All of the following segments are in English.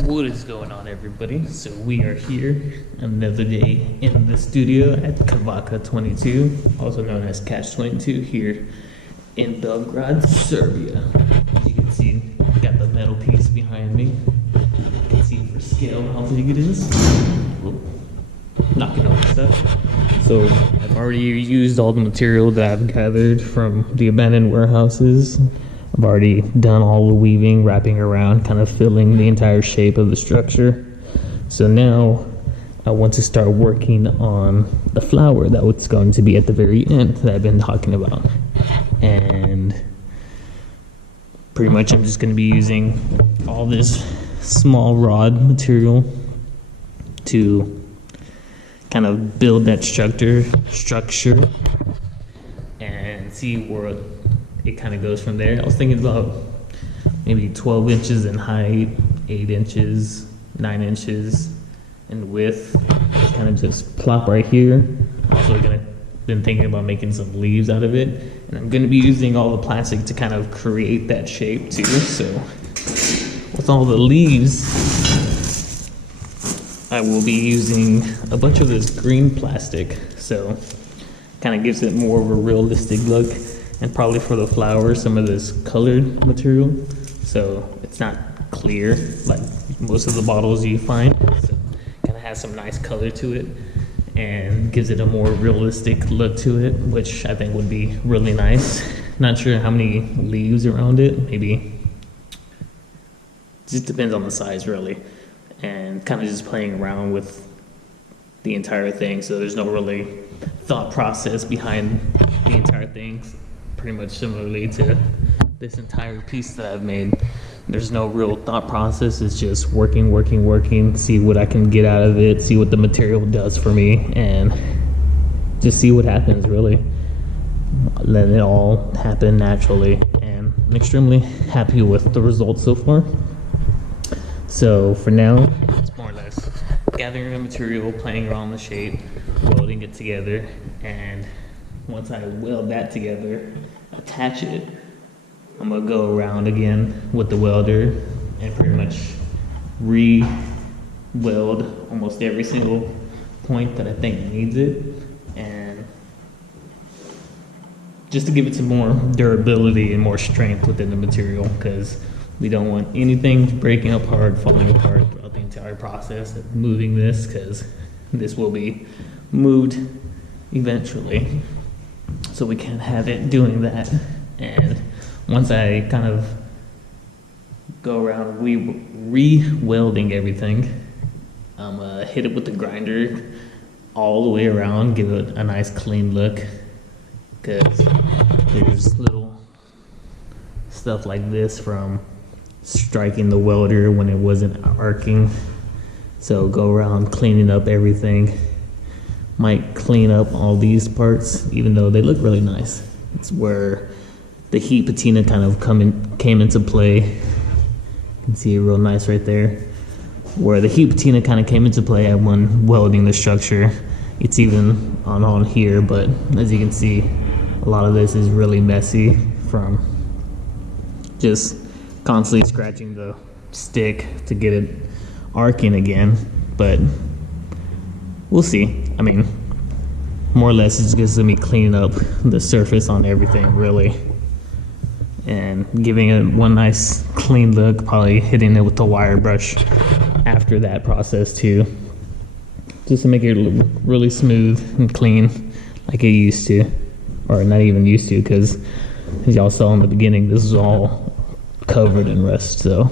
What is going on, everybody? So we are here another day in the studio at Kavaka 22, also known as Catch 22, here in Belgrade, Serbia. As you can see, got the metal piece behind me. You can see for scale how big it is. Whoop. Knocking over stuff. So I've already used all the material that I've gathered from the abandoned warehouses. I've already done all the weaving, wrapping around, kind of filling the entire shape of the structure. So now I want to start working on the flower that was going to be at the very end that I've been talking about. And pretty much I'm just going to be using all this small rod material to kind of build that structure and see where it kind of goes from there. I was thinking about maybe 12 inches in height, 8 inches, 9 inches in width. Kind of just plop right here. Also been thinking about making some leaves out of it. And I'm gonna be using all the plastic to kind of create that shape too. So with all the leaves, I will be using a bunch of this green plastic. So kind of gives it more of a realistic look. And probably for the flowers, some of this colored material, so it's not clear like most of the bottles you find. So kind of has some nice color to it and gives it a more realistic look to it, which I think would be really nice. Not sure how many leaves around it, maybe. Just depends on the size really, and kind of just playing around with the entire thing. So there's no really thought process behind the entire thing. Pretty much similarly to this entire piece that I've made. There's no real thought process. It's just working, see what I can get out of it, see what the material does for me, and just see what happens, really. Let it all happen naturally, and I'm extremely happy with the results so far. So for now, it's more or less gathering the material, playing around the shape, welding it together, and once I weld that together, attach it, I'm gonna go around again with the welder and pretty much re-weld almost every single point that I think needs it, and just to give it some more durability and more strength within the material, because we don't want anything breaking apart, falling apart throughout the entire process of moving this, because this will be moved eventually. So we can't have it doing that. And once I kind of go around re-welding everything, I'm gonna hit it with the grinder all the way around, give it a nice clean look, because there's little stuff like this from striking the welder when it wasn't arcing. So go around cleaning up everything. Might clean up all these parts, even though they look really nice. It's where the heat patina kind of came into play. You can see it real nice right there. Where the heat patina kind of came into play when welding the structure. It's even on here, but as you can see, a lot of this is really messy from just constantly scratching the stick to get it arcing again. But we'll see. I mean, more or less it's just me cleaning up the surface on everything, really, and giving it one nice clean look, probably hitting it with the wire brush after that process too, just to make it look really smooth and clean like it used to, or not even used to, because as y'all saw in the beginning, this is all covered in rust. So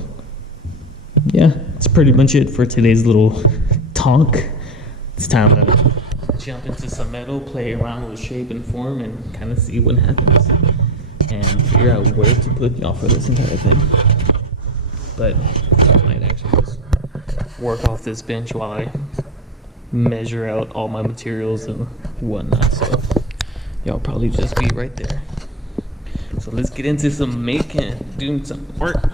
yeah, that's pretty much it for today's little talk. It's time to jump into some metal, play around with shape and form, and kind of see what happens, and figure out where to put y'all for this entire thing. But I might actually just work off this bench while I measure out all my materials and whatnot. So y'all probably just be right there. So let's get into some making, doing some work.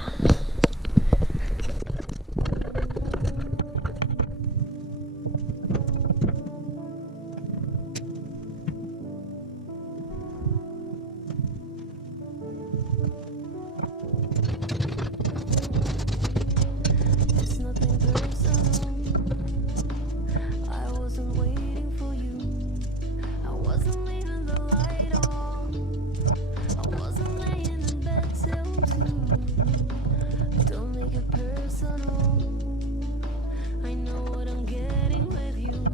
take it personal. I know what I'm getting with you,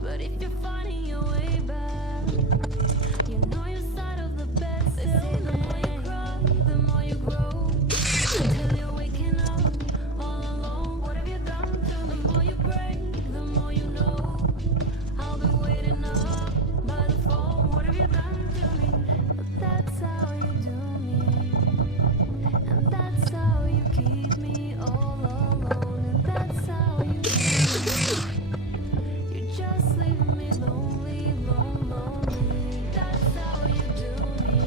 but if you're finding your way back, you know your side of the bed. They say the more you cry, the more you grow. Until you're waking up all alone. What have you done to me? The more you break, the more you know. I'll be waiting up by the phone. What have you done to me? But that's how you do me, and that's how you keep me all alone, and that's how you do me. You just leave me lonely, lonely. That's how you do me.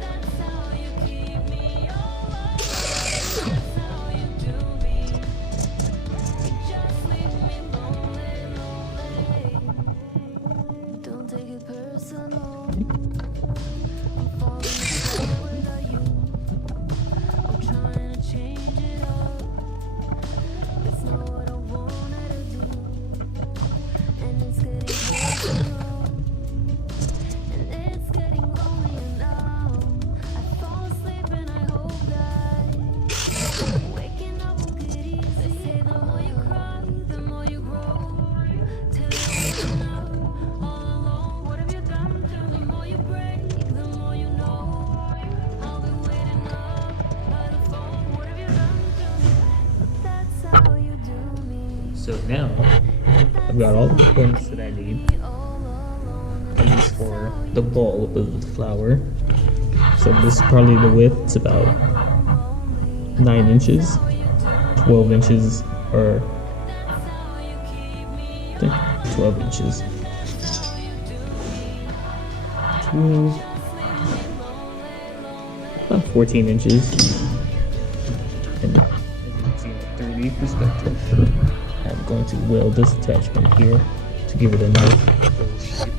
That's how you keep me all alone. That's how you do me. You just leave me lonely, lonely. Don't take it personal. I'm falling apart without you. I'm trying to change it up. It's not what I wanted to do, and it's getting personal, and it's getting lonely. And now I fall asleep, and I hope that waking up will get easy. They say the more you cry, the more you grow. Till you're waking up all alone. What have you done to me? The more you break, the more you know. I'll be waiting up by the phone. What have you done to me? But that's how you do me. So now I've got all the components that I need, at least for the bulb of the flower. So this is probably the width. It's about 9 inches, 12 inches, or I think 12 inches. 12, about 14 inches. And as you can see in the 3D perspective, I'm going to weld this attachment here to give it a nice full shape.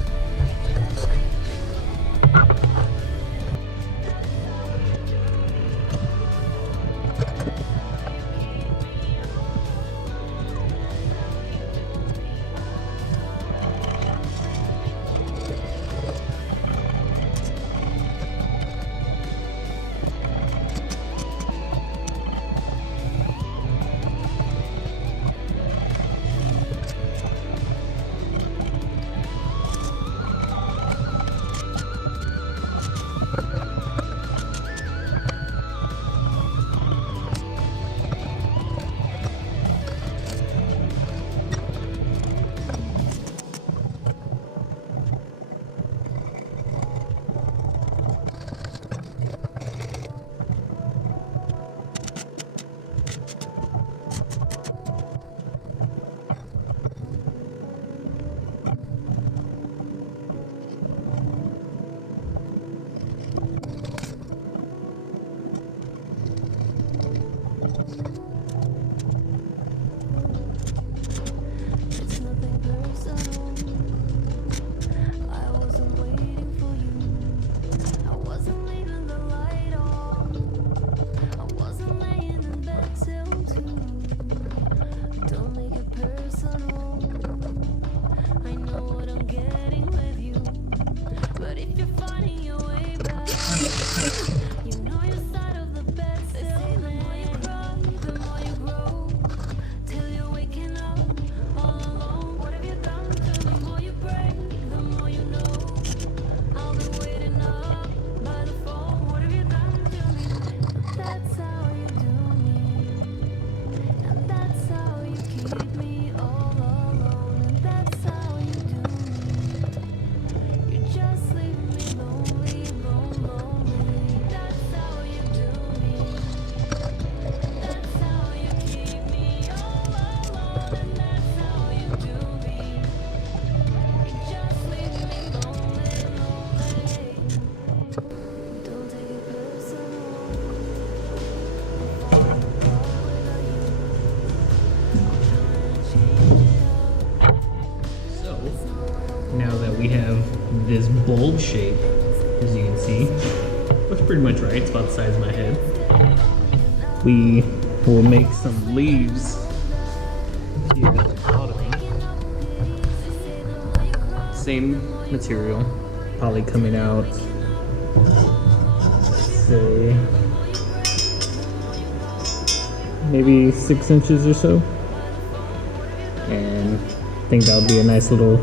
It's nothing personal. I wasn't waiting for you. I wasn't leaving the light on. I wasn't laying in bed till 2. Don't make it personal. I know what I'm getting with you, but if you're finding your way back, you know your side of the bed. They say the more you cry, the more you grow. Till you're waking up all alone. What have you done to me? The more you break, the more you know. I'll be waiting up by the phone. What have you done to me? But that's how you do me, and that's how you keep me all alone, and that's how you do me. You just leave me lonely, lonely. That's how you do me. That's how you keep me all alone, and that's how you do me. You just leave me lonely, lonely. Don't take it personal. I'm falling apart without you. I'm trying to change it up. So now that we have this bulb shape, as you can see, looks pretty much right. It's about the size of my head. We will make some leaves here at the bottom. Same material, probably coming out, let's say, maybe 6 inches or so. And I think that would be a nice little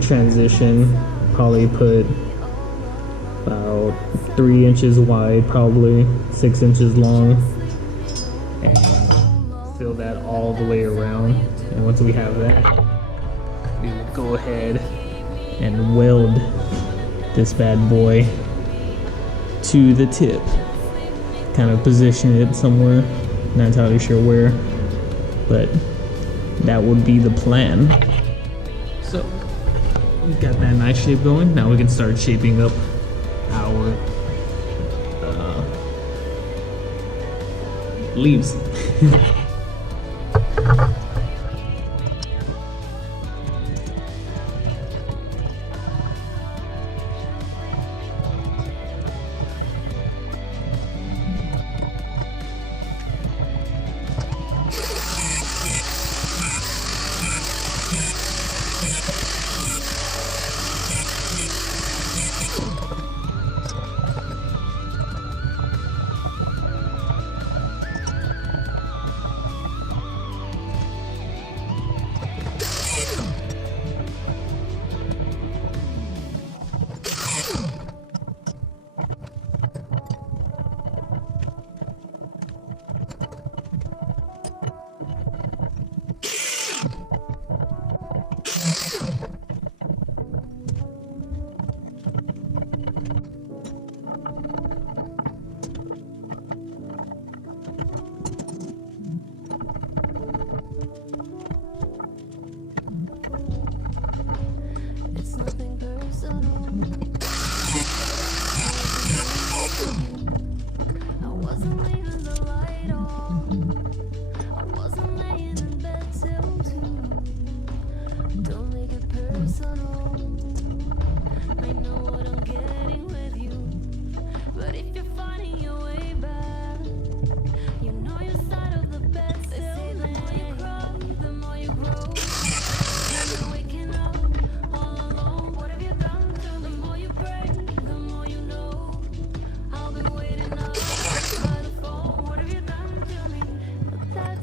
transition. Probably put about 3 inches wide, probably 6 inches long, and fill that all the way around. And once we have that, we will go ahead and weld this bad boy to the tip. Kind of position it somewhere, not entirely sure where, but that would be the plan. So we've got that nice shape going. Now we can start shaping up our leaves. It's nothing personal. I wasn't leaving the light on. I wasn't laying in bed till 2. Don't make it personal. I know what I'm getting with you. But if you're finding your way back, you know your side of the bed still. The more you cry, the more you grow. Never waking up all alone. What have you done to me? The more you break, the more you know. I'll be waiting up by the phone. What have you done to me? But that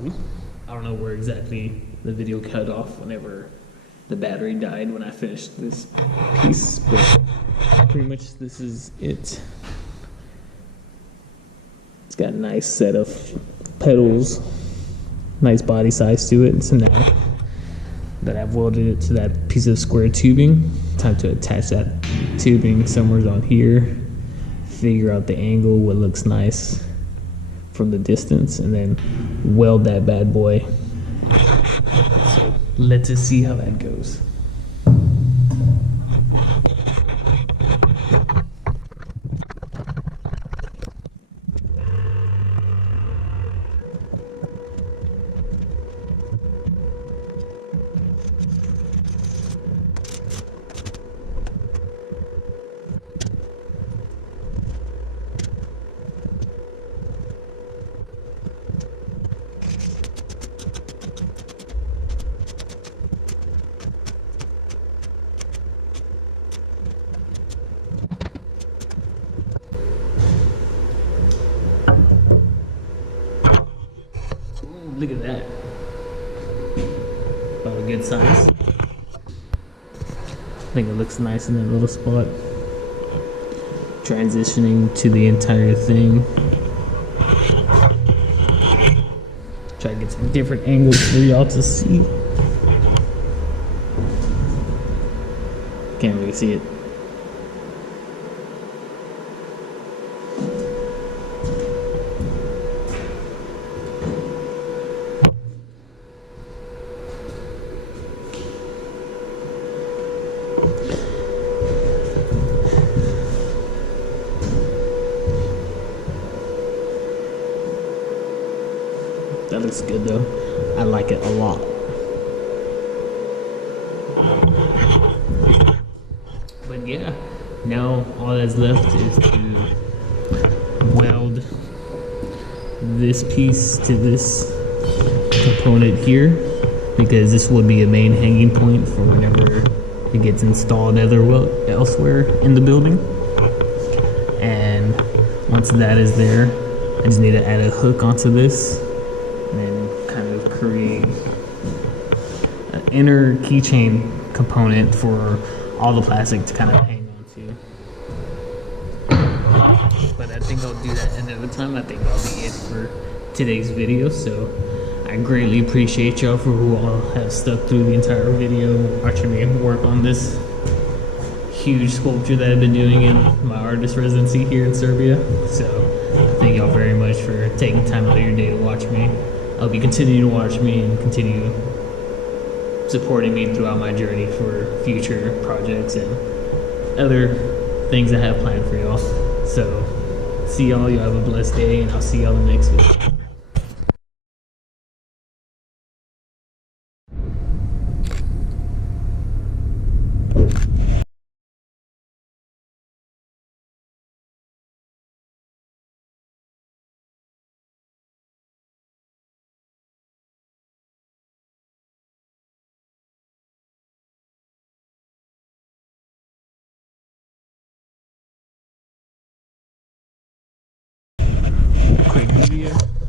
So I don't know where exactly the video cut off whenever the battery died when I finished this piece, but pretty much this is it. It's got a nice set of pedals, nice body size to it. So now that I've welded it to that piece of square tubing, time to attach that tubing somewhere on here, figure out the angle, what looks nice from the distance, and then weld that bad boy. So let's just see how that goes. Look at that. About a good size. I think it looks nice in that little spot. Transitioning to the entire thing. Try to get some different angles for y'all to see. Can't really see it. That looks good though. I like it a lot. But yeah, now all that's left is to weld this piece to this component here, because this would be a main hanging point for whenever it gets installed elsewhere in the building. And once that is there, I just need to add a hook onto this and then kind of create an inner keychain component for all the plastic to kind of hang on to. But I think I'll do that another time. I think that'll be it for today's video. So I greatly appreciate y'all for who all have stuck through the entire video, watching me work on this huge sculpture that I've been doing in my artist residency here in Serbia. So thank y'all very much for taking time out of your day to watch me. I hope you continue to watch me and continue supporting me throughout my journey for future projects and other things I have planned for y'all. So see y'all have a blessed day, and I'll see y'all in the next video. Quick video.